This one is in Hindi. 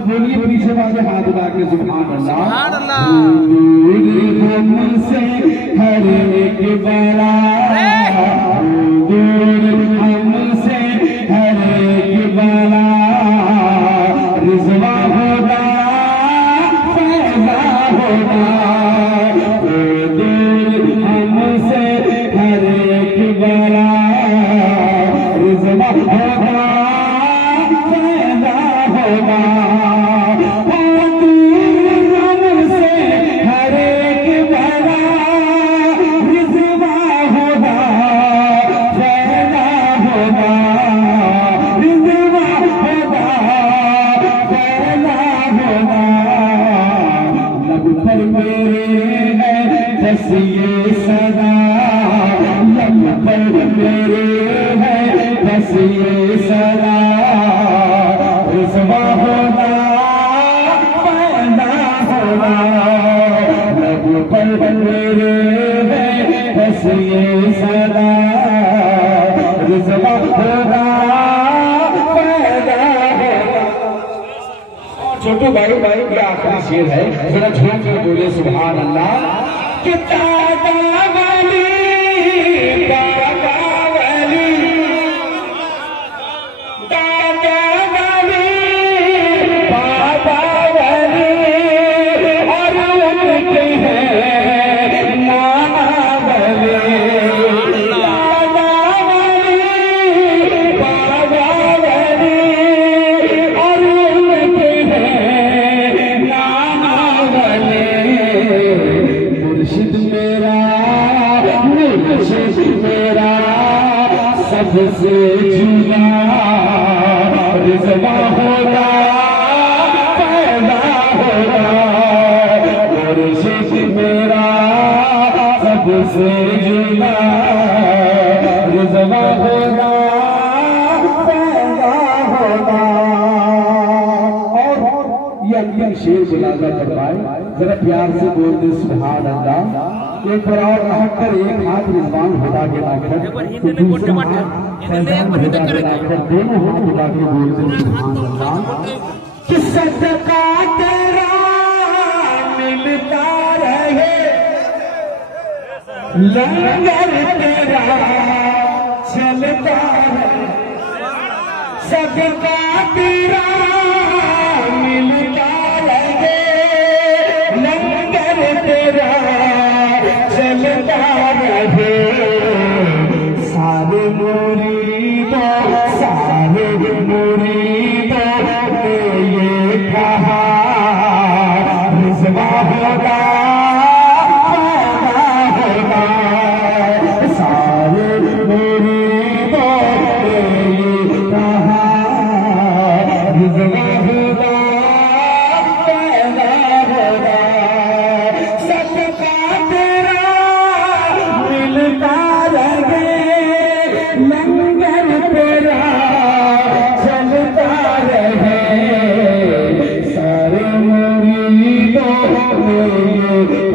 बोलिए पीछे वाले हाथ उठा के सुभान अल्लाह। हमसे हर एक बला दूर, हमसे हर एक बला रिज़वा होगा फैज़ा होगा। दूर हमसे हर एक बला रिज़वा होगा फैज़ा होगा। बस ये सदा लब पर मेरे है, बस ये सदा रिज़वा होगा पैदा होगा। लब पर मेरे है, बस ये सदा रिज़वा होगा पैदा होगा। छोटू भाई क्या आखिरी शेर है, थोड़ा झूम कर बोले सुभान अल्लाह। कि दादा वली दादा वली दादा वली बाबा वली और उनके हैं नाना वली। दादा वली बाबा वली और उनके हैं नाना वली। मुर्शिद मेरा सबसे जुदा रिज़वा होगा पैदा होगा। मुर्शिद मेरा सबसे जुदा रिज़वा होगा पैदा होगा। और ये अंतिम शेर बुलाना फरमाए, जरा प्यार से बोल दे सुभान अल्लाह। एक बार और रहकर एक हाथ रिज़वान खुदा के लाकर, दूसरा हाथ फैज़ान खुदा के लाकर, दोनों हाथ खुदा के बोलते सुभान अल्लाह। कि सदका तेरा मिलता रहे, लंगर तेरा चलता रहे। सदका तेरा मिलता रहे, लंगर तेरा चलता रहे। सारे मुरीदों ने ये कहा रिज़वा होगा पैदा होगा। सारे मुरीदों ने ये कहा रिज़वा होगा पैदा होगा। सबका तेरा मिलता रहे, लंगर तेरा चलता रहे। सारे मुरीदों ने